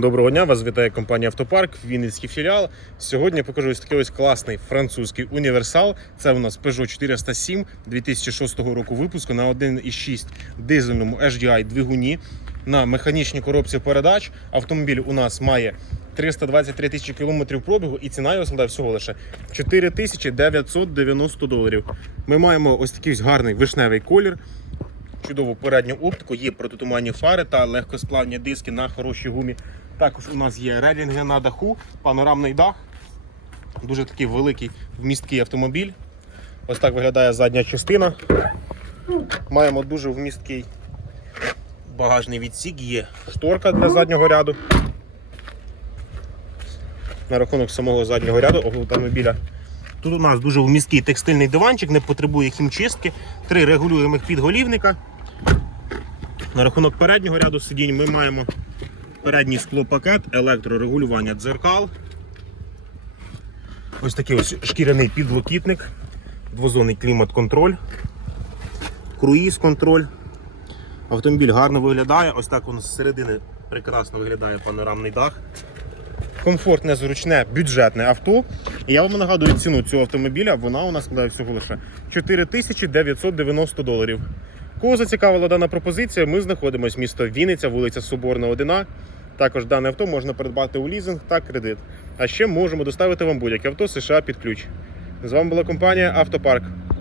Доброго дня, вас вітає компанія Автопарк, Вінницький філіал. Сьогодні я покажу ось такий ось класний французький універсал. Це у нас Peugeot 407 2006 року випуску на 1,6 дизельному HDI двигуні на механічній коробці передач. Автомобіль у нас має 323 тисячі кілометрів пробігу і ціна його складає всього лише 4990 доларів. Ми маємо ось такий ось гарний вишневий колір чудову передню оптику, є протитуманні фари та легкосплавні диски на хорошій гумі. Також у нас є релінги на даху, панорамний дах. Дуже такий великий вмісткий автомобіль. Ось так виглядає задня частина. Маємо дуже вмісткий багажний відсік, є шторка для заднього ряду. На рахунок самого заднього ряду автомобіля. Тут у нас дуже вмісткий текстильний диванчик, не потребує хімчистки, три регулюємих підголівника. На рахунок переднього ряду сидінь ми маємо передній склопакет, електрорегулювання дзеркал. Ось такий ось шкіряний підлокітник, двозонний клімат-контроль, круїз-контроль. Автомобіль гарно виглядає, ось так він з середини прекрасно виглядає панорамний дах. Комфортне, зручне, бюджетне авто. І я вам нагадую ціну цього автомобіля, вона у нас складає всього лише 4990 доларів. Кого зацікавила дана пропозиція, ми знаходимося місто Вінниця, вулиця Соборна, 1. Також дане авто можна придбати у лізинг та кредит. А ще можемо доставити вам будь-яке авто США під ключ. З вами була компанія Автопарк.